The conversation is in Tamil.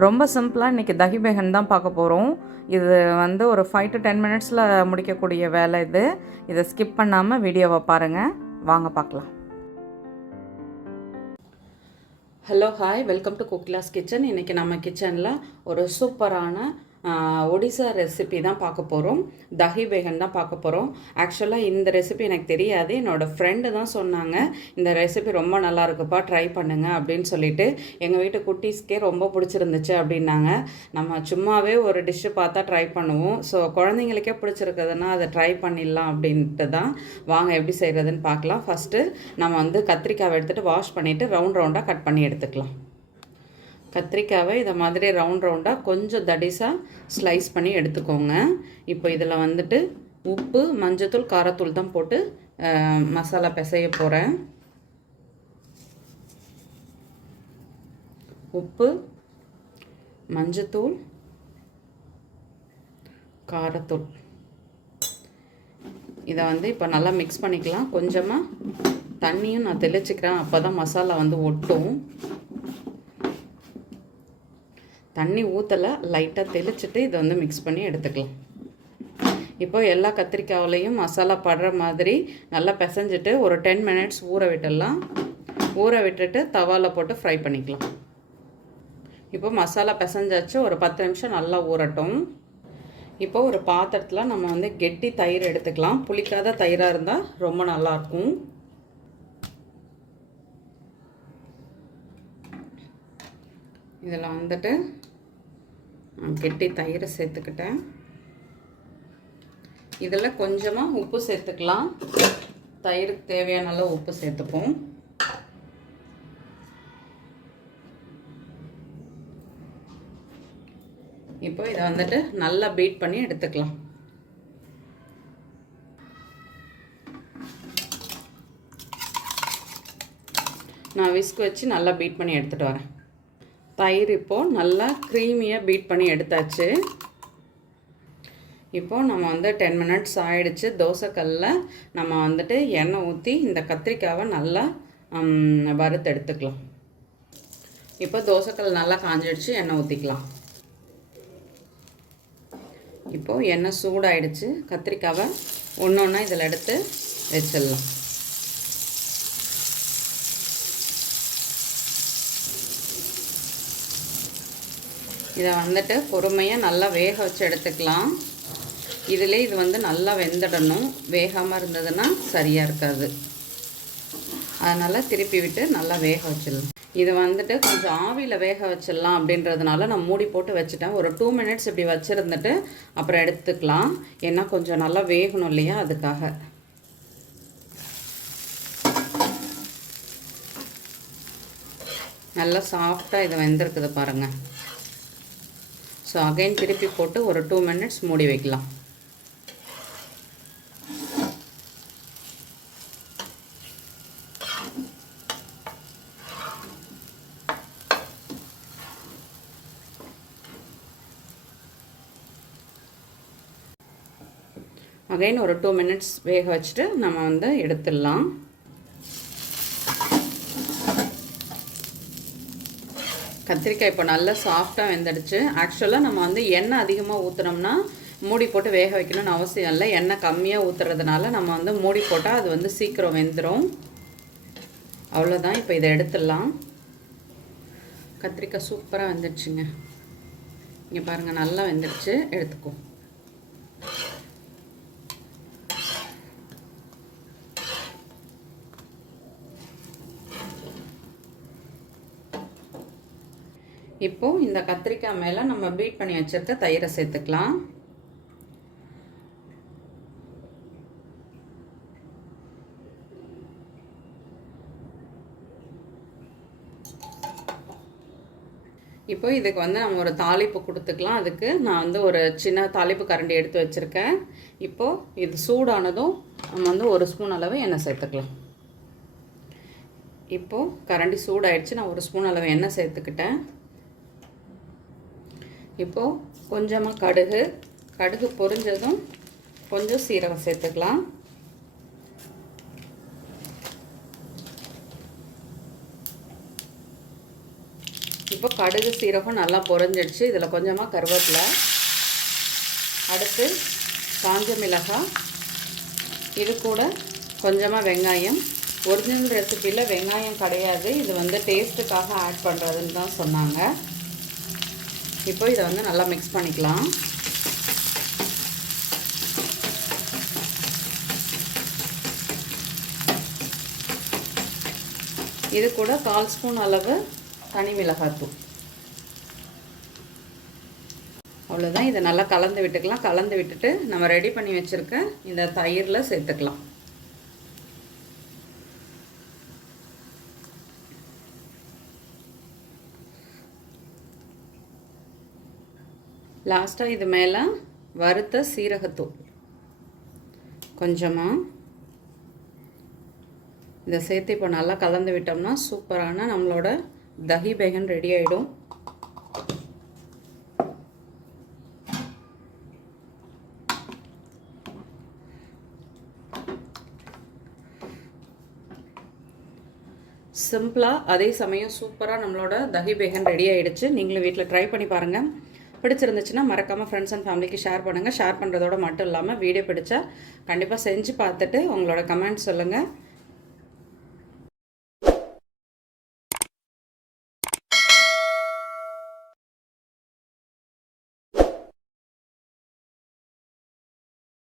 ரொம்ப சிம்பிளாக இன்றைக்கி தஹி பேகன் தான் பார்க்க போகிறோம். இது வந்து ஒரு 5 to 10 மினிட்ஸில் முடிக்கக்கூடிய வேலை இது. இதை ஸ்கிப் பண்ணாமல் வீடியோவை பாருங்கள். வாங்க பார்க்கலாம். ஹலோ ஹாய், வெல்கம் டு குக்லாஸ் கிச்சன். இன்றைக்கி நம்ம கிச்சனில் ஒரு சூப்பரான ஒடிசா ரெசிபி தான் பார்க்க போகிறோம். தஹி பேகன் தான் பார்க்க போகிறோம். ஆக்சுவலாக இந்த ரெசிபி எனக்கு தெரியாது. என்னோடய ஃப்ரெண்டு தான் சொன்னாங்க, இந்த ரெசிபி ரொம்ப நல்லா இருக்குப்பா, ட்ரை பண்ணுங்க அப்படின்னு சொல்லிட்டு. எங்கள் வீட்டு குட்டீஸ்க்கே ரொம்ப பிடிச்சிருந்துச்சு அப்படின்னாங்க. நம்ம சும்மாவே ஒரு டிஷ்ஷு பார்த்தா ட்ரை பண்ணுவோம். ஸோ குழந்தைங்களுக்கே பிடிச்சிருக்குதுன்னா அதை ட்ரை பண்ணிடலாம் அப்படின்ட்டு தான். வாங்க எப்படி செய்கிறதுன்னு பார்க்கலாம். ஃபஸ்ட்டு நம்ம வந்து கத்திரிக்காவை எடுத்துகிட்டு வாஷ் பண்ணிவிட்டு ரவுண்டாக கட் பண்ணி எடுத்துக்கலாம். கத்திரிக்காவை இதை மாதிரி ரவுண்டாக கொஞ்சம் தடிசாக ஸ்லைஸ் பண்ணி எடுத்துக்கோங்க. இப்போ இதில் வந்துட்டு உப்பு, மஞ்சத்தூள், காரத்தூள் தான் போட்டு மசாலா பிசைய போகிறேன். உப்பு, மஞ்சத்தூள், காரத்தூள் இதை வந்து இப்போ நல்லா மிக்ஸ் பண்ணிக்கலாம். கொஞ்சமாக தண்ணியும் நான் தெளிச்சிக்கிறேன், அப்போ தான் மசாலா வந்து ஒட்டும். தண்ணி ஊற்றலை, லைட்டாக தெளிச்சுட்டு இதை வந்து மிக்ஸ் பண்ணி எடுத்துக்கலாம். இப்போ எல்லா கத்திரிக்காவிலையும் மசாலா படுற மாதிரி நல்லா பிசைஞ்சிட்டு ஒரு 10 மினிட்ஸ் ஊற விட்டுடலாம். ஊற விட்டுட்டு தவாவில் போட்டு ஃப்ரை பண்ணிக்கலாம். இப்போ மசாலா பிசைஞ்சாச்சு, ஒரு 10 நிமிஷம் நல்லா ஊறட்டும். இப்போ ஒரு பாத்திரத்தில் நம்ம வந்து கெட்டி தயிர் எடுத்துக்கலாம். புளிக்காத தயிராக இருந்தால் ரொம்ப நல்லாயிருக்கும். இதில் வந்துட்டு கெட்டி தயிரை சேர்த்துக்கிட்டேன். இதில் கொஞ்சமாக உப்பு சேர்த்துக்கலாம். தயிருக்கு தேவையான அளவு உப்பு சேர்த்துப்போம். இப்போ இதை வந்துட்டு நல்லா பீட் பண்ணி எடுத்துக்கலாம். நான் விஸ்க் வச்சு நல்லா பீட் பண்ணி எடுத்துகிட்டு வரேன். தயிர் இப்போது நல்லா க்ரீமியாக பீட் பண்ணி எடுத்தாச்சு. இப்போது நம்ம வந்து 10 மினிட்ஸ் ஆகிடுச்சு. தோசைக்கல்லில் நம்ம வந்துட்டு எண்ணெய் ஊற்றி இந்த கத்திரிக்காவை நல்லா வறுத்து எடுத்துக்கலாம். இப்போ தோசைக்கல் நல்லா காஞ்சிடுச்சு, எண்ணெய் ஊற்றிக்கலாம். இப்போது எண்ணெய் சூடாயிடுச்சு. கத்திரிக்காவை ஒன்று ஒன்றா இதில் எடுத்து வச்சிடலாம். இதை வந்துட்டு பொறுமையாக நல்லா வேக வச்சு எடுத்துக்கலாம். இதிலே இது வந்து நல்லா வெந்துடணும். வேகாமல் இருந்ததுன்னா சரியாக இருக்காது. அதனால் திருப்பி விட்டு நல்லா வேக வச்சிடலாம். இது வந்துட்டு கொஞ்சம் ஆவியில் வேக வச்சிடலாம் அப்படின்றதுனால நான் மூடி போட்டு வச்சுட்டேன். ஒரு 2 மினிட்ஸ் இப்படி வச்சுருந்துட்டு அப்புறம் எடுத்துக்கலாம். ஏன்னா கொஞ்சம் நல்லா வேகணும் இல்லையா, அதுக்காக. நல்லா சாஃப்டாக இது வெந்திருக்குது பாருங்கள். ஸோ அகைன் திருப்பி போட்டு ஒரு 2 மினிட்ஸ் மூடி வைக்கலாம். அகைன் ஒரு 2 மினிட்ஸ் வேக வச்சுட்டு நம்ம வந்து எடுத்துடலாம். கத்திரிக்காய் இப்போ நல்லா சாஃப்டாக வெந்துடுச்சு. ஆக்சுவலாக நம்ம வந்து எண்ணெய் அதிகமாக ஊற்றுனோம்னா மூடி போட்டு வேக வைக்கணும்னு அவசியம் இல்லை. எண்ணெய் கம்மியாக ஊற்றுறதுனால நம்ம வந்து மூடி போட்டால் அது வந்து சீக்கிரம் வெந்துடும். அவ்வளோதான். இப்போ இதை எடுத்துடலாம். கத்திரிக்காய் சூப்பராக வெந்துடுச்சுங்க. இங்கே பாருங்கள், நல்லா வெந்துடுச்சு. எடுத்துக்கோ. இப்போது இந்த கத்திரிக்காய் மேலே நம்ம பீட் பண்ணி வச்சுருக்க தயிரை சேர்த்துக்கலாம். இப்போ இதுக்கு வந்து நம்ம ஒரு தாளிப்பு கொடுத்துக்கலாம். அதுக்கு நான் வந்து ஒரு சின்ன தாளிப்பு கரண்டி எடுத்து வச்சுருக்கேன். இப்போது இது சூடானதும் நம்ம வந்து 1 ஸ்பூன் அளவு எண்ணெய் சேர்த்துக்கலாம். இப்போது கரண்டி சூடாயிடுச்சு. நான் 1 ஸ்பூன் அளவு எண்ணெய் சேர்த்துக்கிட்டேன். இப்போது கொஞ்சமாக கடுகு பொரிஞ்சதும் கொஞ்சம் சீரகம் சேர்த்துக்கலாம். இப்போ கடுகு சீரகம் நல்லா பொரிஞ்சிடுச்சு. இதில் கொஞ்சமாக கருவேப்பிலை, அடுத்து காஞ்ச மிளகாய், இது கூட கொஞ்சமாக வெங்காயம். ஒரிஜினல் ரெசிப்பியில் வெங்காயம் கிடையாது, இது வந்து டேஸ்ட்டுக்காக ஆட் பண்ணுறதுன்னு தான் சொன்னாங்க. இப்போ இதை வந்து நல்லா மிக்ஸ் பண்ணிக்கலாம். இது கூட 1/4 ஸ்பூன் அளவு தனி மிளகாய்த்தூள். அவ்வளோதான். இதை நல்லா கலந்து விட்டுக்கலாம். கலந்து விட்டுட்டு நம்ம ரெடி பண்ணி வச்சுருக்க இந்த தயிரில் சேர்த்துக்கலாம். லாஸ்ட்டாக இது மேலே வறுத்த சீரகத்தூள் கொஞ்சமாக இதை சேர்த்து இப்போ நல்லா கலந்து விட்டோம்னா சூப்பரான நம்மளோட தஹி பேகன் ரெடி ஆகிடும். சிம்பிளாக அதே சமயம் சூப்பராக நம்மளோட தஹி பேகன் ரெடி ஆகிடுச்சு. நீங்களும் வீட்டில் ட்ரை பண்ணி பாருங்கள். பிடிச்சிருந்துச்சுன்னா மறக்காமல் ஃப்ரெண்ட்ஸ் அண்ட் ஃபேமிலிக்கு ஷேர் பண்ணுங்கள். ஷேர் பண்ணுறதோட மட்டும் இல்லாமல் வீடியோ பிடிச்சா கண்டிப்பாக செஞ்சு பார்த்துட்டு உங்களோட கமெண்ட் சொல்லுங்கள்.